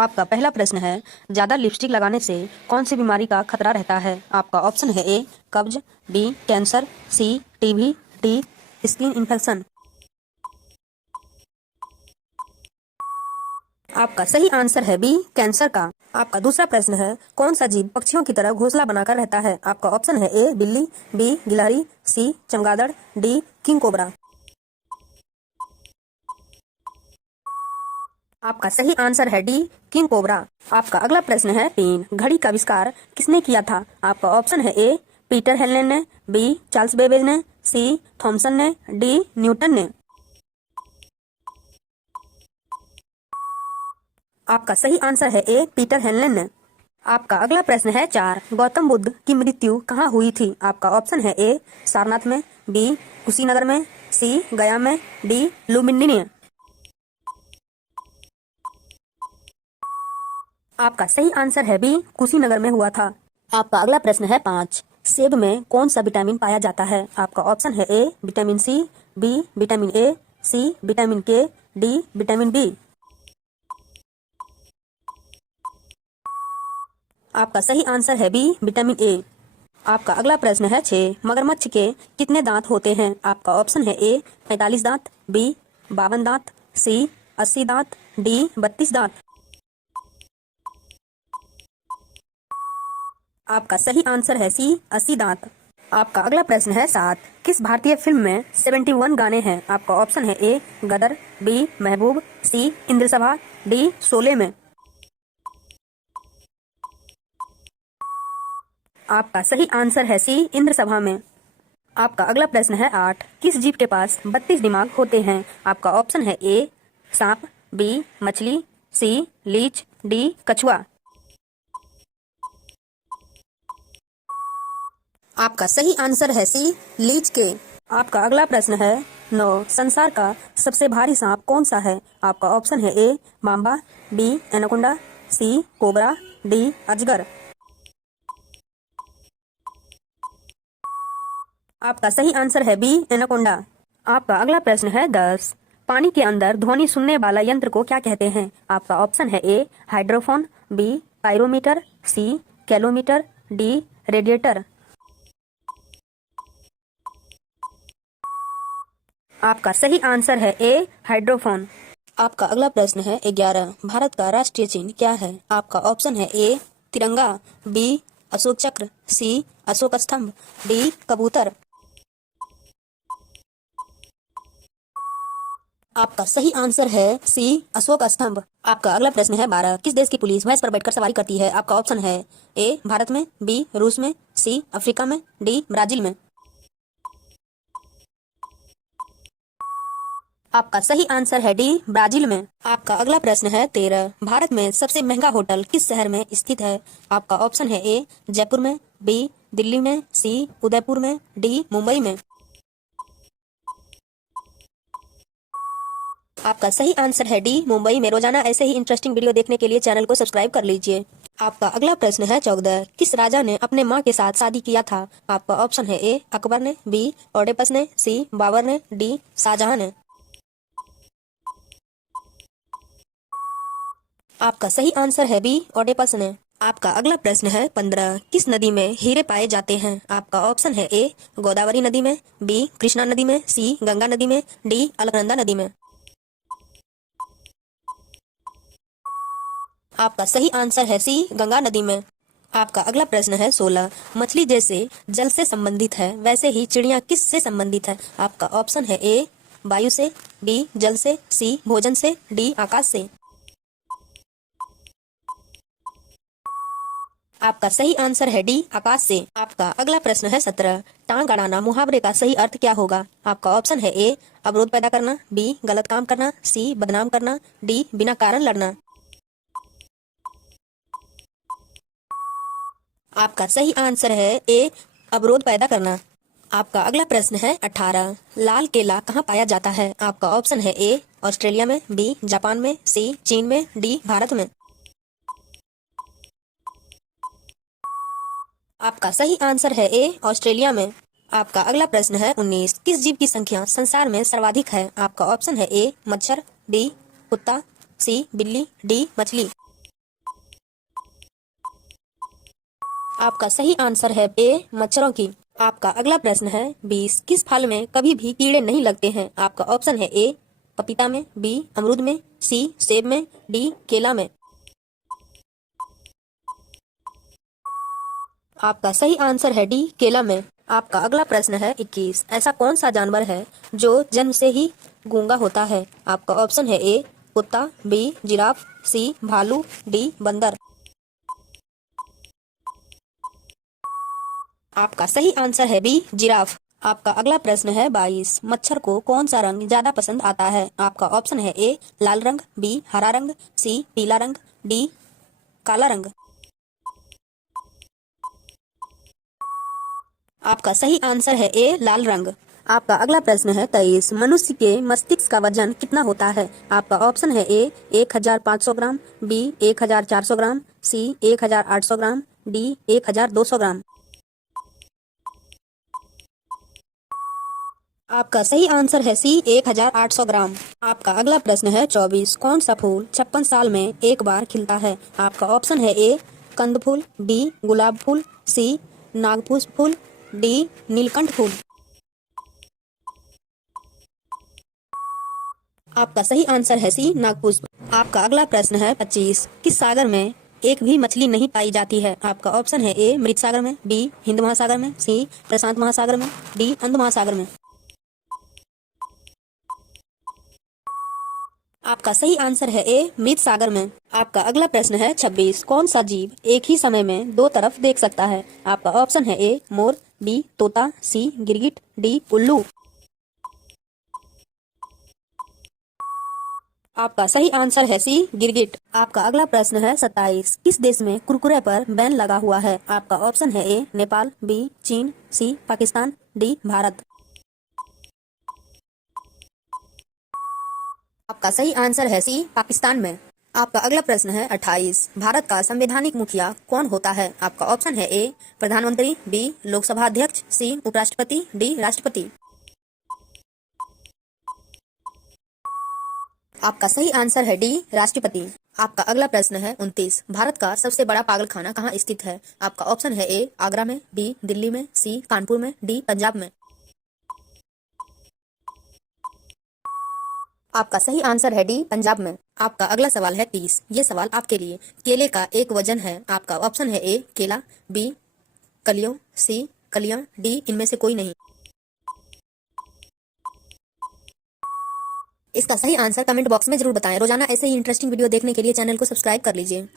आपका पहला प्रश्न है, ज्यादा लिपस्टिक लगाने से कौन सी बीमारी का खतरा रहता है? आपका ऑप्शन है ए कब्ज, बी कैंसर, सी टीबी, डी स्किन इन्फेक्शन। आपका सही आंसर है बी कैंसर का। आपका दूसरा प्रश्न है, कौन सा जीव पक्षियों की तरह घोंसला बनाकर रहता है? आपका ऑप्शन है ए बिल्ली, बी गिलहरी, सी चमगादड़, डी किंग कोबरा। आपका सही आंसर है डी किंग कोबरा। आपका अगला प्रश्न है, तीन घड़ी का आविष्कार किसने किया था? आपका ऑप्शन है ए पीटर हेलेन ने, बी चार्ल्स बेबेज ने, सी थॉमसन ने, डी न्यूटन ने। आपका सही आंसर है ए पीटर हेलेन ने। आपका अगला प्रश्न है, चार गौतम बुद्ध की मृत्यु कहाँ हुई थी? आपका ऑप्शन है ए सारनाथ में, बी कुशीनगर में, सी गया में, डी लुम्बिनी में। आपका सही आंसर है बी कुशीनगर में हुआ था। आपका अगला प्रश्न है, पाँच सेब में कौन सा विटामिन पाया जाता है? आपका ऑप्शन है A vitamin C, B vitamin A, C vitamin K, D vitamin B. आपका सही आंसर है बी विटामिन ए। आपका अगला प्रश्न है, छह मगरमच्छ के कितने दांत होते हैं? आपका ऑप्शन है ए 45 दांत, बी 52 दांत, सी 80 दांत, डी 32 दांत। आपका सही आंसर है सी 80 दांत। आपका अगला प्रश्न है, सात किस भारतीय फिल्म में 71 गाने हैं? आपका ऑप्शन है ए गदर, बी महबूब, सी इंद्रसभा, डी शोले में। आपका सही आंसर है सी इंद्रसभा में। आपका अगला प्रश्न है, आठ किस जीव के पास 32 दिमाग होते हैं? आपका ऑप्शन है ए सांप, बी मछली, सी लीच, डी कछुआ। आपका सही आंसर है सी लीच के। आपका अगला प्रश्न है, नौ संसार का सबसे भारी सांप कौन सा है? आपका ऑप्शन है ए मांबा, बी एनाकोंडा, सी कोबरा, डी अजगर। आपका सही आंसर है बी एनाकोंडा। आपका अगला प्रश्न है, दस पानी के अंदर ध्वनि सुनने वाला यंत्र को क्या कहते हैं? आपका ऑप्शन है ए हाइड्रोफोन, बी पायरोमीटर, सी कैलोमीटर, डी रेडिएटर। आपका सही आंसर है ए हाइड्रोफोन। आपका अगला प्रश्न है, 11 भारत का राष्ट्रीय चिन्ह क्या है? आपका ऑप्शन है ए तिरंगा, बी अशोक चक्र, सी अशोक स्तंभ, डी कबूतर। आपका सही आंसर है सी अशोक स्तंभ। आपका अगला प्रश्न है, 12 किस देश की पुलिस भैंस पर बैठकर सवारी करती है? आपका ऑप्शन है ए भारत में, बी रूस में, सी अफ्रीका में, डी ब्राजील में। आपका सही आंसर है डी ब्राजील में। आपका अगला प्रश्न है, 13 भारत में सबसे महंगा होटल किस शहर में स्थित है? आपका ऑप्शन है ए जयपुर में, बी दिल्ली में, सी उदयपुर में, डी मुंबई में। आपका सही आंसर है डी मुंबई में। रोजाना ऐसे ही इंटरेस्टिंग वीडियो देखने के लिए चैनल को सब्सक्राइब कर लीजिए। आपका अगला प्रश्न है, 14 किस राजा ने अपने माँ के साथ शादी किया था? आपका ऑप्शन है ए अकबर ने, बी ओडेपस ने, सी बाबर ने, डी शाहजहां ने। आपका सही आंसर है बी ओडेपस ने। आपका अगला प्रश्न है, 15 किस नदी में हीरे पाए जाते हैं? आपका ऑप्शन है ए गोदावरी नदी में, बी कृष्णा नदी में, सी गंगा नदी में, डी अलकनंदा नदी में। आपका सही आंसर है सी गंगा नदी में। आपका अगला प्रश्न है, 16 मछली जैसे जल से संबंधित है वैसे ही चिड़िया किस से संबंधित है? आपका ऑप्शन है ए वायु से, बी जल से, सी भोजन से, डी आकाश से। आपका सही आंसर है डी आकाश से। आपका अगला प्रश्न है, 17 टांग अड़ाना मुहावरे का सही अर्थ क्या होगा? आपका ऑप्शन है ए अवरोध पैदा करना, बी गलत काम करना, सी बदनाम करना, डी बिना कारण लड़ना। आपका सही आंसर है ए अवरोध पैदा करना। आपका अगला प्रश्न है, 18 लाल केला कहाँ पाया जाता है? आपका ऑप्शन है ए ऑस्ट्रेलिया में, बी जापान में, सी चीन में, डी भारत में। आपका सही आंसर है ए ऑस्ट्रेलिया में। आपका अगला प्रश्न है, 19 किस जीव की संख्या संसार में सर्वाधिक है? आपका ऑप्शन है ए मच्छर, बी कुत्ता, सी बिल्ली, डी मछली। आपका सही आंसर है ए मच्छरों की। आपका अगला प्रश्न है 20 किस फल में कभी भी कीड़े नहीं लगते हैं। आपका ऑप्शन है ए पपीता में, बी अमरूद में, सी सेब में, डी केला में। आपका सही आंसर है डी केला में। आपका अगला प्रश्न है 21 ऐसा कौन सा जानवर है जो जन्म से ही गूंगा होता है। आपका ऑप्शन है ए कुत्ता, बी जिराफ, सी भालू, डी बंदर। आपका सही आंसर है बी जिराफ। आपका अगला प्रश्न है 22 मच्छर को कौन सा रंग ज्यादा पसंद आता है। आपका ऑप्शन है ए लाल रंग, बी हरा रंग, सी पीला रंग, डी काला रंग। आपका सही आंसर है ए लाल रंग। आपका अगला प्रश्न है 23 मनुष्य के मस्तिष्क का वजन कितना होता है। आपका ऑप्शन है ए 1500 ग्राम, बी 1400 ग्राम, सी 1800 ग्राम, डी 1200 ग्राम। आपका सही आंसर है सी 1800 ग्राम। आपका अगला प्रश्न है 24 कौन सा फूल 56 साल में एक बार खिलता है। आपका ऑप्शन है ए कंद फूल, बी गुलाब फूल, सी नागपुष्प फूल, डी नीलकंठ फूल। आपका सही आंसर है सी नागपुष्प। आपका अगला प्रश्न है 25 किस सागर में एक भी मछली नहीं पाई जाती है। आपका ऑप्शन है ए मृत सागर में, बी हिंद महासागर में, सी प्रशांत महासागर में, डी अंध महासागर में। आपका सही आंसर है ए मृत सागर में। आपका अगला प्रश्न है 26 कौन सा जीव एक ही समय में दो तरफ देख सकता है। आपका ऑप्शन है ए मोर, बी तोता, सी गिरगिट, डी उल्लू। आपका सही आंसर है सी गिरगिट। आपका अगला प्रश्न है 27 किस देश में कुरकुरे पर बैन लगा हुआ है। आपका ऑप्शन है ए नेपाल, बी चीन, सी पाकिस्तान, डी भारत। आपका सही आंसर है सी पाकिस्तान में। आपका अगला प्रश्न है 28 भारत का संवैधानिक मुखिया कौन होता है। आपका ऑप्शन है ए प्रधानमंत्री, बी लोकसभा अध्यक्ष, सी उपराष्ट्रपति, डी राष्ट्रपति। आपका सही आंसर है डी राष्ट्रपति। आपका अगला प्रश्न है 29 भारत का सबसे बड़ा पागलखाना कहाँ स्थित है। आपका ऑप्शन है ए आगरा में, बी दिल्ली में, सी कानपुर में, डी पंजाब में। आपका सही आंसर है डी पंजाब में। आपका अगला सवाल है 30 ये सवाल आपके लिए। केले का एक वजन है। आपका ऑप्शन है ए केला, बी कलियों, सी कलियां, डी इनमें से कोई नहीं। इसका सही आंसर कमेंट बॉक्स में जरूर बताएं। रोजाना ऐसे ही इंटरेस्टिंग वीडियो देखने के लिए चैनल को सब्सक्राइब कर लीजिए।